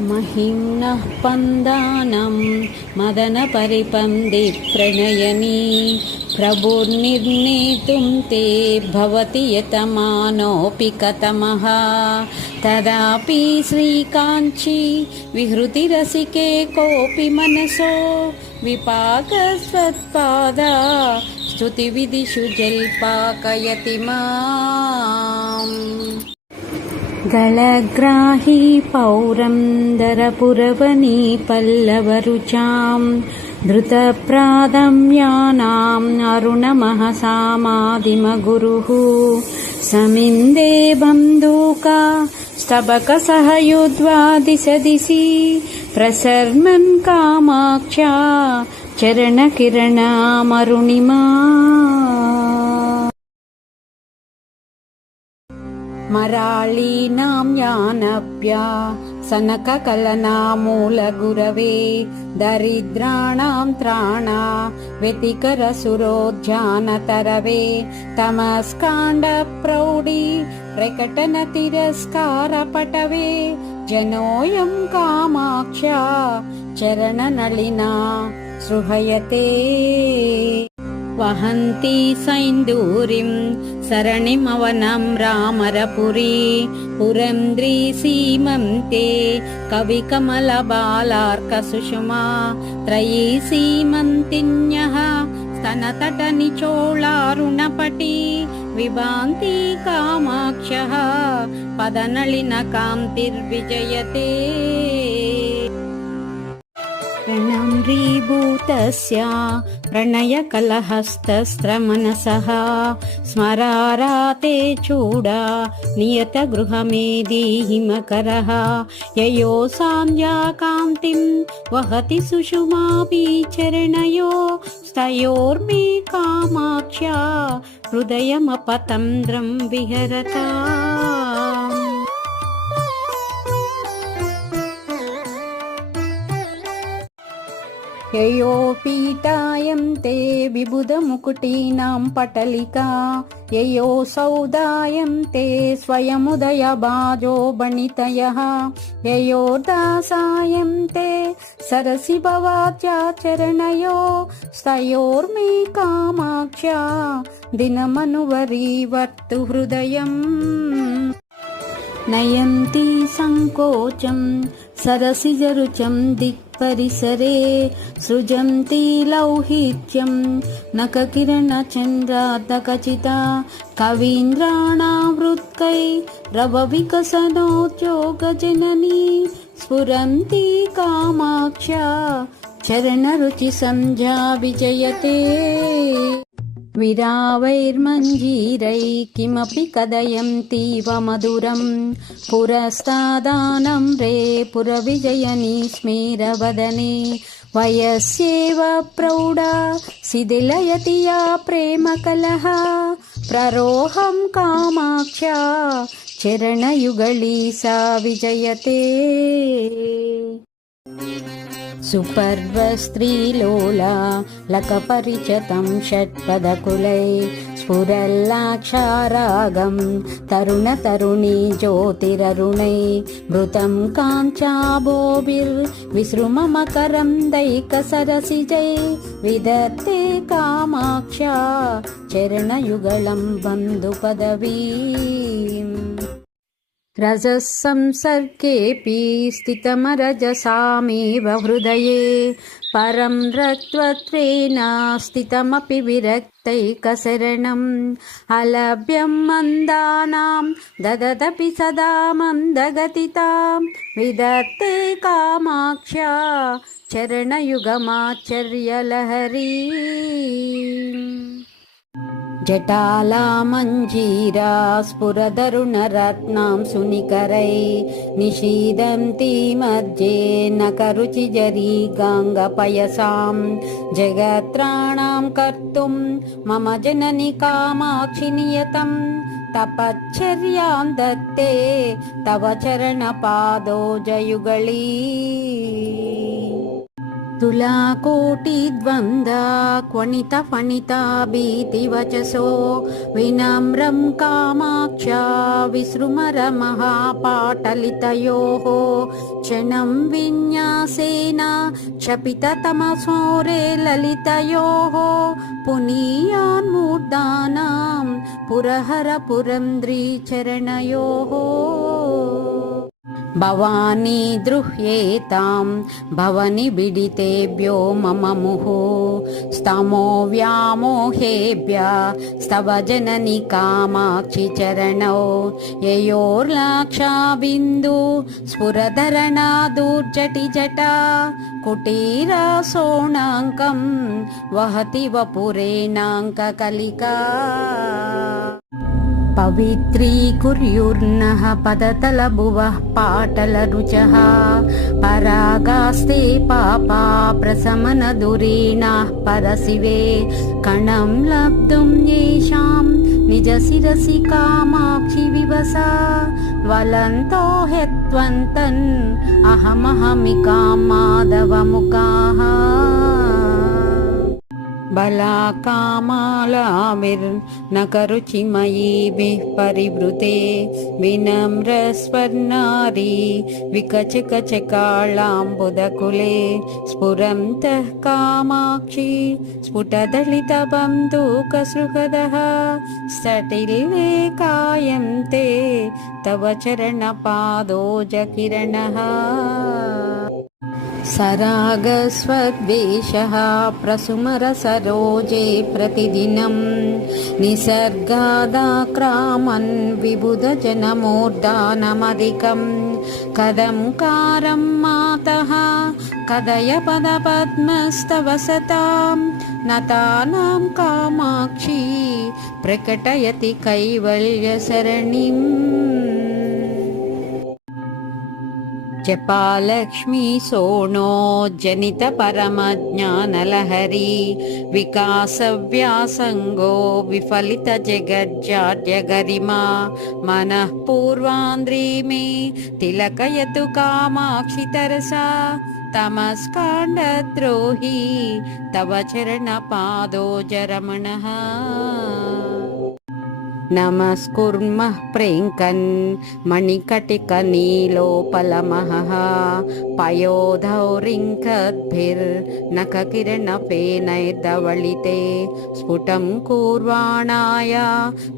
महिम्नः पन्दानं मदनपरिपन्दिप्रणयनी प्रभुर्निर्णेतुं ते भवति यतमानोऽपि कतमः तदापि श्रीकाञ्ची विहृतिरसिके कोऽपि मनसो विपाकस्वत्पादा स्तुतिविधिषु जल्पाकयति माम्। दलग्राही पौरन्दरपुरवनी पल्लवरुचां धृतप्रादम्यानाम् अरुणमहसामादिमगुरुः समिन्दे बन्धूका स्तबकसहयुद्वा दिशि प्रसर्मन् कामाक्षा चरणकिरणामरुणिमा। मराळीनां यानप्या सनककलनामूलगुरवे दरिद्राणां त्राणा व्यतिकरसुरोज्जानतरवे तमस्काण्डप्रौढी प्रकटनतिरस्कारपटवे जनोऽयं कामाक्षा चरणनलिना सृहयते। वहन्ति सैन्दूरीं सरणिमवनं रामरपुरी पुरन्द्री सीमन्ते कविकमलबालार्कसुषमा त्रयी सीमन्तिन्यः स्तनतटनिचोळारुणपटी विभान्ति कामाक्षः पदनलिनकान्तिर्विजयते। प्रणम्रीभूतस्य प्रणयकलहस्तस्त्रमनसः स्मराराते चूडा नियतगृहमेधी हिमकरः ययो सान्ध्याकान्तिं वहति सुषुमापि चरणयो स्तयोर्मे कामाक्ष्या हृदयमपतन्द्रं विहरता। ययो पीठायं ते विबुधमुकुटीनां पटलिका ययो सौदायं ते स्वयमुदयभाजो बणितयः ययो दासायं ते सरसि भवाच्याचरणयो स्तयोर्मे कामाक्षा दिनमनुवरीवर्तु हृदयम्। नयन्ति सङ्कोचं सरसिजरुचं दिक्परिसरे सृजन्ति लौहित्यं नखकिरणचन्द्रातकचिता कवीन्द्राणावृत्कैरवविकसनोद्योगजननी स्फुरन्ति कामाक्षा चरणरुचिसंज्ञा विजयते। विरावैर्मञ्जीरै किमपि कदयन्तीव मधुरं पुरस्तादानं रे पुरविजयनी स्मेरवदने वयस्येव प्रौढा शिथिलयति या प्रेमकलह प्ररोहं कामाक्षा चरणयुगली सा विजयते। सुपर्वस्त्रीलोला लकपरिचतं षट्पदकुलै स्फुरल्लाक्षारागं तरुणतरुणी ज्योतिररुणै मृतं काञ्चाबोभिर्विसृममकरन्दैकसरसिजै विदत्ते कामाक्षा चरणयुगलं बन्धुपदवीम्। रजः संसर्गेऽपि स्थितमरजसामेव हृदये परं रक्त्वत्वेन स्थितमपि विरक्तैकशरणम् अलभ्यं मन्दानां दददपि सदा मन्दगतितां विदत्ते कामाक्षा चरणयुगमाचर्यलहरी। जटाला मञ्जीरा स्फुरदरुणरत्नां सुनिकरै निषीदन्ती मध्ये नखरुचिजरी गाङ्गपयसां जगत्राणां कर्तुं मम जननि कामाक्षि नियतं तपश्चर्यां दत्ते तव चरणपादो जयुगली। तुलाकोटिद्वन्द्वा क्वणितफणिता भीतिवचसो विनम्रं कामाक्षा विसृमरमहापाटलितयोः क्षणं विन्यासेन क्षपिततमसोरे ललितयोः पुनीयान्मूर्धानां पुरहरपुरन्द्रीचरणयोः भवानी द्रुह्येतां भवनि बिडितेभ्यो मम मुहुः स्तमो व्यामोहेभ्यः स्तव जननि कामाक्षि चरणौ ययोर्लाक्षाबिन्दु स्फुरधरणा दूर्जटि जटा कुटीरा सोणाङ्कं वहति वपुरेणाङ्ककलिका पवित्रीकुर्युर्नः पदतलभुवः पाटलरुचः परागास्ते पापा प्रशमनदुरीणाः परशिवे कणं लब्धुं येषां निजशिरसि कामाक्षि विवसा वलन्तो ह्यत्वन्तन् अहमहमिकां माधवमुखाः बलाकामालाभिर्नकरुचिमयीभिः परिवृते विनम्रस्वर्णारी विकचकचकालाम्बुदकुले स्फुरन्तः कामाक्षी स्फुटदलितबन्धूकसृहदः सटिले कायन्ते तव चरणपादोजकिरणः सरागस्वद्वेषः प्रसुमरसरोजे प्रतिदिनं निसर्गादाक्रामन् विबुधजनमूर्धानमधिकं कदं कारं मातः कदय पदपद्मस्तव सतां नतानां कामाक्षी प्रकटयति कैवल्यसरणिम् जपालक्ष्मी सोनो जनित परमज्ञानलहरी विकासव्यासंगो विफलित जगज्जाड्य गरिमा मनः पूर्वान्द्री मे तिलकयतु कामाक्षि तरसा तमस्काण्डद्रोही तव चरणपादोजरमणः नमस्कुर्मः प्रेङ्कन् मणिकटिकनीलोपलमहः पयोधौरिङ्कद्भिर्नखकिरणफेनैर्धवलिते स्फुटं कुर्वाणाय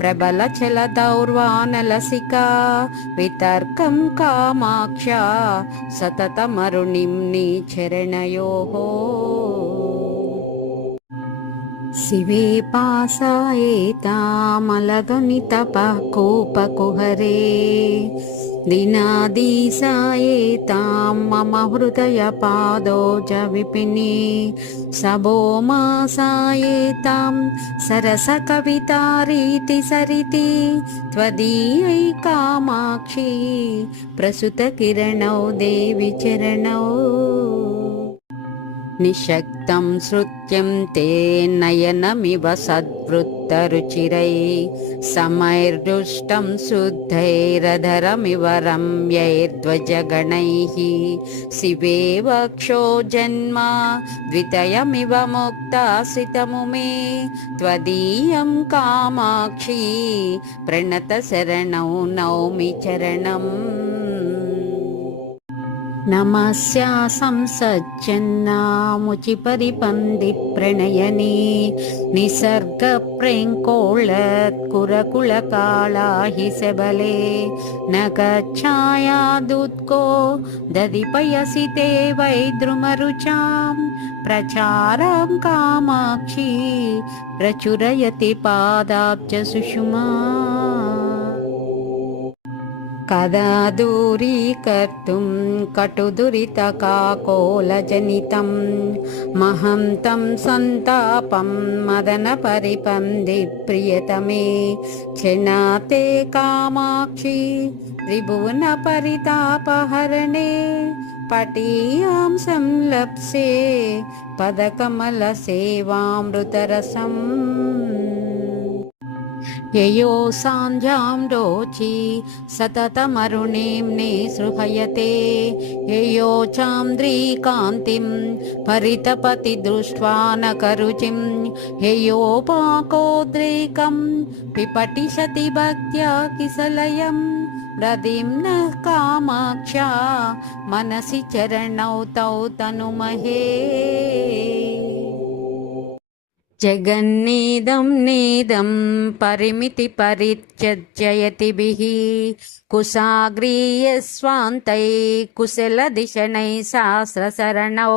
प्रबलचलदौर्वानलसिका वितर्कं कामाक्षा सततमरुणिं निचरणयोः शिवे पासायेतामलगनितपः कूपकुहरे दिनादिसायेतां मम हृदयपादोज विपिने सबोमासायेतां सरसकवितारीति सरिति त्वदीयै कामाक्षी प्रसुतकिरणौ देवि चरणौ निशक्तं श्रुत्यं ते नयनमिव सद्वृत्तरुचिरै समैर्दुष्टं शुद्धैरधरमिव रम्यैर्ध्वजगणैः शिवे वक्षो जन्मा द्वितयमिव मुक्तासितमुमे त्वदीयं कामाक्षी प्रणतशरणौ नौमि चरणम् नमस्यासं सज्जन्नामुचिपरिपन्दिप्रणयने निसर्गप्रेङ्कोळत्कुरकुलकाला हि सबले न गच्छायादुत्को दधिपयसि ते वैद्रुमरुचां प्रचारं कामाक्षी प्रचुरयति पादाब्जसुषुमा कदा दूरीकर्तुं कटुदुरितकाकोलजनितं महं तं सन्तापं मदनपरिपन्दिप्रियतमे क्षणाते कामाक्षी त्रिभुवनपरितापहरणे पटीयां संलप्से पदकमलसेवामृतरसम् ययो सान्ध्यां रोचि सततमरुणीं निसृहयते ययो चान्द्रीकान्तिं परितपति दृष्ट्वा न करुचिं ययोपाकोद्रेकं पिपटिषति भक्त्या किसलयं प्रद्युम्नः कामाक्षा मनसि चरणौ तौ तनुमहे जगन्नेदं नेदं परिमिति परित्यज्ययतिभिः कुशाग्रीयस्वान्तै कुशलधिषणैः सहस्रशरणौ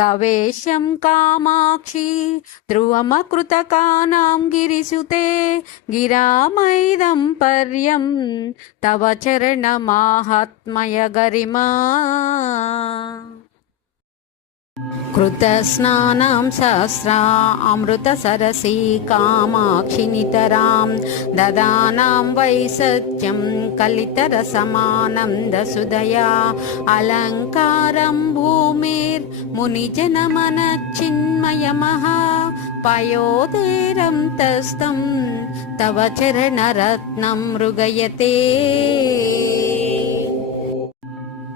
गवेशं कामाक्षी ध्रुवमकृतकानां गिरिसुते गिरामैदं पर्यं तव चरणमाहात्म्य गरिमा कृतस्नानां सहस्रा अमृतसरसी कामाक्षि नितरां ददानां वै सत्यं कलितरसमानन्दसुधया अलङ्कारं भूमिर्मुनिजनमनचिन्मयमः पयोधेरं तस्तं तव चरणरत्नं मृगयते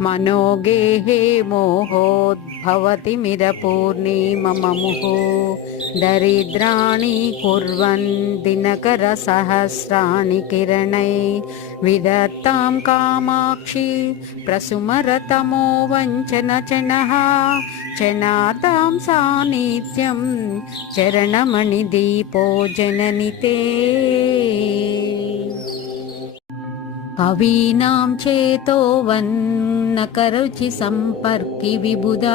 मनोगेहे मोहोद्भवति मिरपूर्णि मम मुहुः दरिद्राणि कुर्वन् दिनकरसहस्राणि किरणै विदत्तां कामाक्षि प्रसुमरतमो वञ्चनचनः चनातां सान्निध्यं चरणमणिदीपो जननि ते कवीनां चेतोवन्नकरुचि सम्पर्कि विबुधा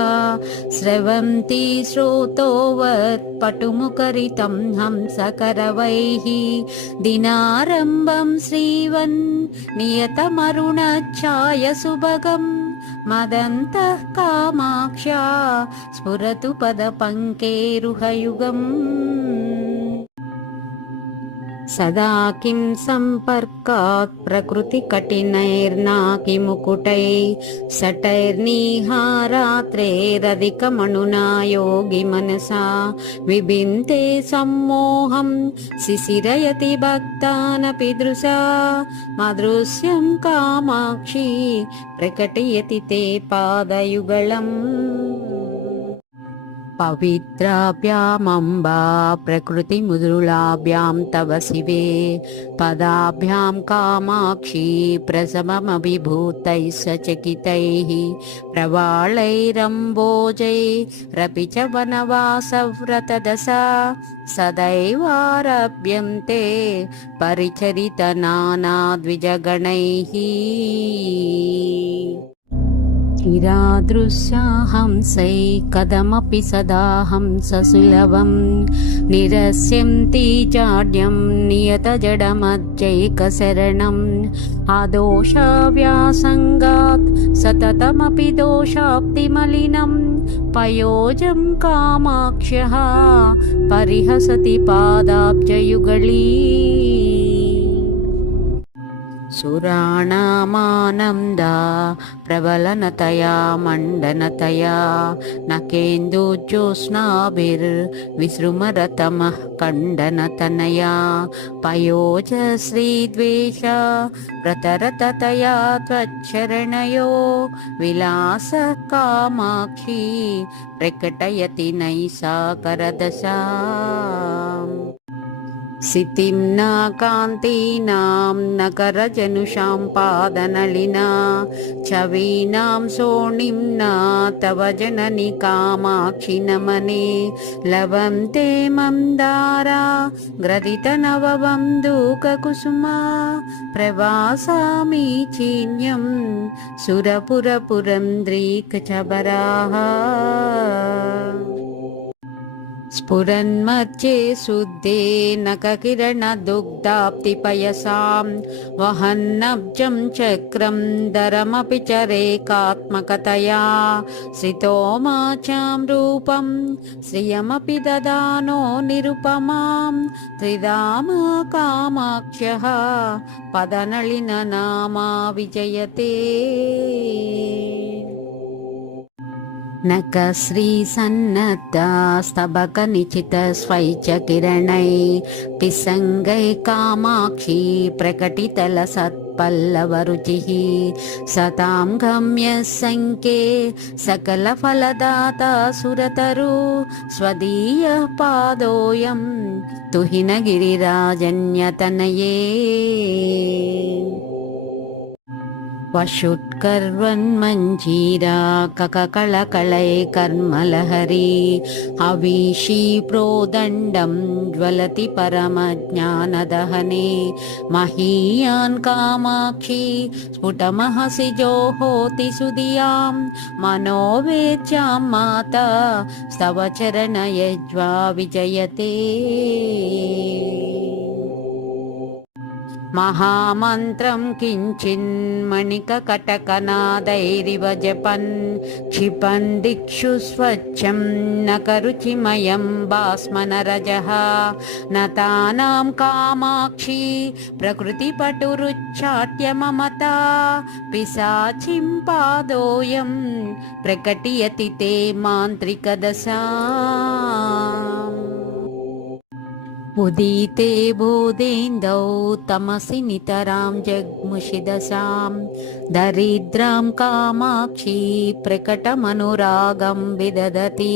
स्रवन्ति श्रोतोवत् पटुमुखरितं हंसकरवैः दिनारम्भं श्रीवन् नियतमरुणच्छाय सुभगं मदन्तः कामाक्ष्या स्फुरतु पदपङ्केरुहयुगम् सदा किं सम्पर्कात् प्रकृतिकठिनैर्नाकिमुकुटैः सटैर्निहारात्रेरधिकमणुना योगी मनसा विबिन्ते सम्मोहं शिशिरयति भक्तानपि दृशा मदृश्यं कामाक्षी प्रकटयति ते पादयुगलम् पवित्राभ्यामम्बा प्रकृतिमुद्रुलाभ्यां तव शिवे पदाभ्यां कामाक्षी प्रसममभिभूतैः सचकितैः प्रवालैरम्बोजैरपि च वनवासव्रतदशा सदैवारभ्यन्ते परिचरितनानाद्विजगणैः चिरादृश्या हंसै कदमपि सदा हंससुलभं निरस्यन्ति जाड्यं नियतजडमज्जैकशरणम् आदोषव्यासङ्गात् सततमपि दोषाप्तिमलिनं पयोजं कामाक्ष्यः परिहसति पादाब्जयुगळी सुराणामानन्दा प्रबलनतया मण्डनतया नकेन्दुज्योत्स्नाभिर्विसृमरतमः खण्डनतनया पयोजश्रीद्वेषा प्रतरततया त्वच्चरणयो विलासः कामाक्षी प्रकटयति नैषा करदशा सितिं न कान्तीनां नकरजनुषां पादनलिना छवीनां सोणिं न तव जननि कामाक्षि नमने लवन्ते मन्दारा ग्रथितनवबन्धूककुसुमा प्रवासामि चीन्यं सुरपुरपुरन्द्रीकचबराः स्फुरन्मध्ये शुद्धे नखकिरणदुग्धाप्तिपयसां वहन्नब्जं चक्रं दरमपि चरेकात्मकतया श्रितोमाचां रूपं श्रियमपि ददानो निरुपमां त्रिधाम कामाक्ष्यः पदनलिननामा विजयते नखश्रीसन्नद्धास्तबकनिचितस्वैचकिरणै पिसङ्गै कामाक्षी प्रकटितलसत्पल्लवरुचिः सतां गम्यसङ्के सकलफलदाता सुरतरु स्वदीयः पादोऽयं तुहिनगिरिराजन्यतनये वशुत्कर्वन्मञ्जीरा कककळकळै कर्मलहरी हवीषी प्रोदण्डं ज्वलति परमज्ञानदहने महीयान् कामाक्षी स्फुटमहसि जोहोति सुधियां मनोवेद्यां माता स्तव चरणयज्वा विजयते महामन्त्रं किञ्चिन्मणिककटकनादैरिव जपन् क्षिपन् दिक्षु स्वच्छं नकरुचिमयं भास्मनरजः नतानां कामाक्षी प्रकृतिपटुरुच्चाट्य ममता पिशाचिं पादोऽयं प्रकटयति ते मान्त्रिकदशा उदीते बोधेन्दौ तमसि नितरां जग्मुषिदशां दरिद्रां कामाक्षी प्रकटमनुरागं विदधति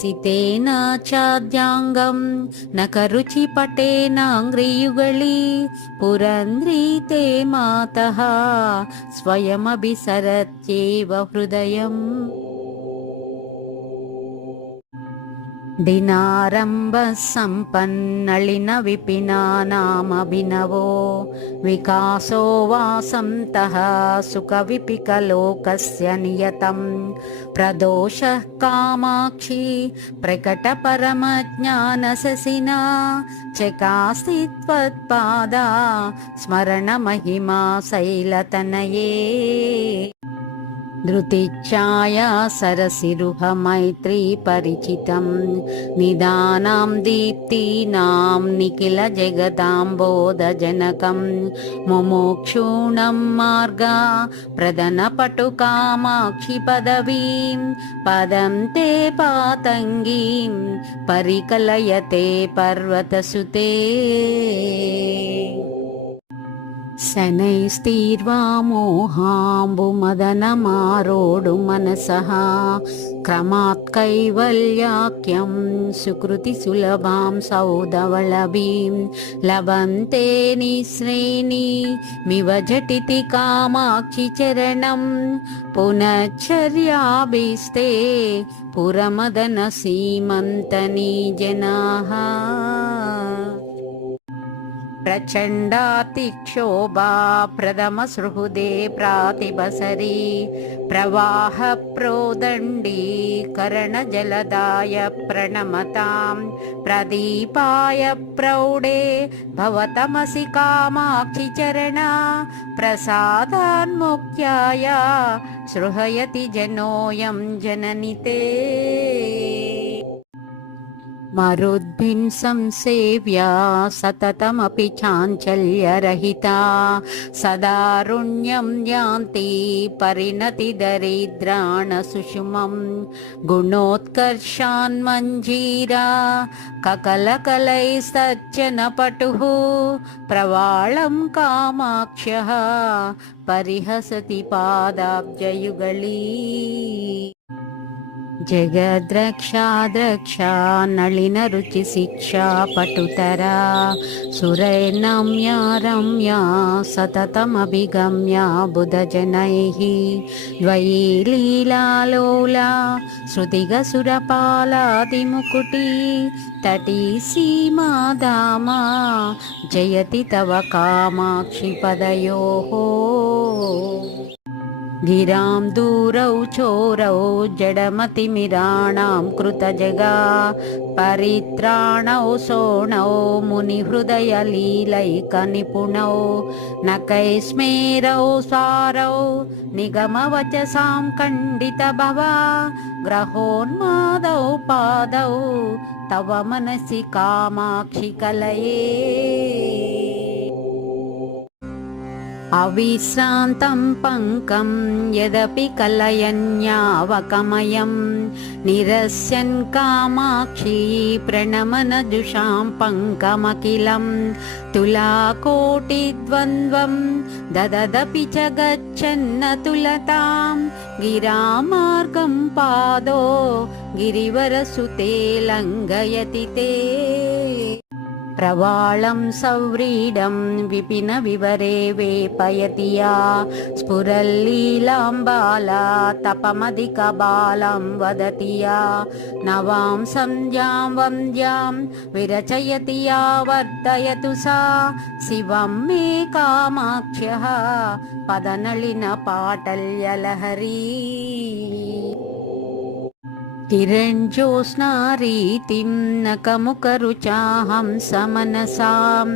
सितेन चाद्याङ्गं न करुचिपटेनाङ्घ्रियुगळी पुरन्द्री ते मातः स्वयमभिसरत्येव हृदयम् दिनारम्भः सम्पन्नलिन विपिनानामभिनवो विकासो वासन्तः सुखविपिकलोकस्य नियतं प्रदोषः कामाक्षी प्रकटपरमज्ञानशशिना चकास्ति त्वत्पादा स्मरणमहिमा शैलतनये धृतिच्छाया सरसिरुह मैत्री परिचितं निदानां दीप्तीनां निखिल जगदाम्बोधजनकं मुमुक्षूणां मार्गा प्रदनपटुकामाक्षि पदवीं पदं ते पातङ्गीं परिकलयते पर्वतसुते शनैस्तीर्वा मोहाम्बुमदनमारोढु मनसः क्रमात् कैवल्याख्यं सुकृतिसुलभां सौधवलभीं लभन्ते निःश्रेणीमिव झटिति कामाक्षि चरणं पुनश्चर्याभिस्ते पुरमदनसीमन्तनी जनाः प्रचण्डातिक्षोभा प्रथमसुहृदे प्रातिबसरी प्रवाह प्रोदण्डी करणजलदाय प्रणमतां प्रदीपाय प्रौढे भवतमसि कामाक्षि चरणा प्रसादान्मुक्त्याय सृहयति जनोऽयं जननि ते मरुद्भिं संसेव्या सततमपि चाञ्चल्यरहिता सदारुण्यं यान्ति परिणतिदरिद्राणसुषुमं गुणोत्कर्षान्मञ्जीरा ककलकलैस्तज्जनपटुः प्रवालं कामाक्ष्यः परिहसति पादाब्जयुगळी जगद्रक्षा द्रक्षा नलिनरुचिशिक्षा पटुतरा सुरैर्नम्या रम्या सततमभिगम्या बुधजनैः द्वयी लीलालोला श्रुतिगसुरपालादिमुकुटी तटी सीमा धामा जयति तव कामाक्षि पदयोः गिरां दूरौ चोरौ जडमतिमिराणां कृतजगा परित्राणौ सोणौ मुनिहृदयलीलैकनिपुणौ नखैस्मेरौ स्वारौ निगमवचसां खण्डितभवा ग्रहोन्मादौ पादौ तव मनसि कामाक्षि कलये अविश्रान्तं पङ्कं यदपि कलयन्यावकमयं निरस्यन् कामाक्षी प्रणमनजुषां पङ्कमखिलं तुलाकोटिद्वन्द्वं दददपि च गच्छन्न तुलतां गिरामार्गं पादो गिरिवरसुते लङ्घयति ते प्रवालं सव्रीडं विपिन विवरे वेपयति या स्फुरल्लीलां बाला तपमधिकबालं वदति या नवां संध्यां वन्द्यां विरचयति या वर्धयतु सा शिवं मे कामाक्ष्यः पदनलिनपाटल्यलहरी किरञ्जोत्स्नारीतिं नकमुकरुचाहं समनसां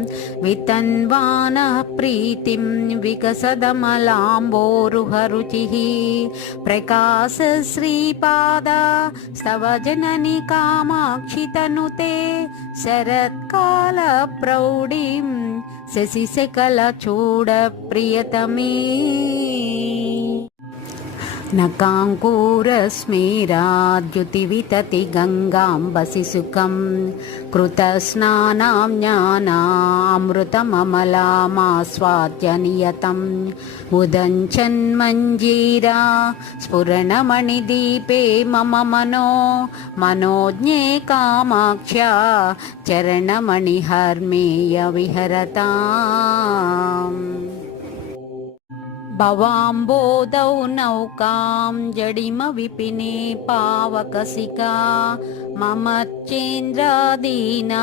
वितन्वानः प्रीतिं विकसदमलाम्बोरुहरुचिः प्रकाशश्रीपादा स्तव जननि कामाक्षि तनुते शरत्कालप्रौढीं शशिशकलचूडप्रियतमे नकाङ्कूरस्मेराद्युतिवितति गङ्गाम्बसि सुखं कृतस्नानां ज्ञानामृतममलामास्वाद्य नियतम् उदञ्चन्मञ्जीरा स्फुरणमणिदीपे मम मनोज्ञे कामाक्ष्या चरणमणिहर्मेय विहरताम् भवाम्बोधौ नौकां जडिम विपिने पावकसिका मम चेन्द्रादीना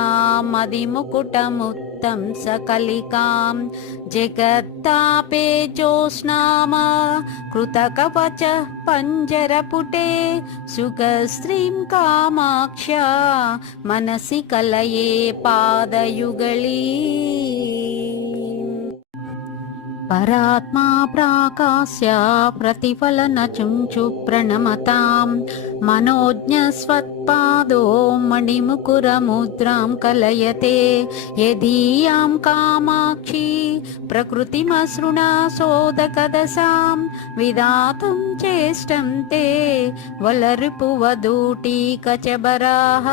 मदिमुकुटमुत्तं सकलिकां जगत्तापे ज्योत्स्नाम कृतकवच पञ्जरपुटे सुखस्त्रीं कामाक्ष्या मनसि कलये पादयुगली परात्मा प्राकाश्य प्रतिफलनचुञ्चु प्रणमतां मनोज्ञस्वत्पादो मणिमुकुरमुद्रां कलयते यदीयां कामाक्षी प्रकृतिमसृणा सोदकदशां विधातुं चेष्टं ते वलरिपुवधूटी कचबराः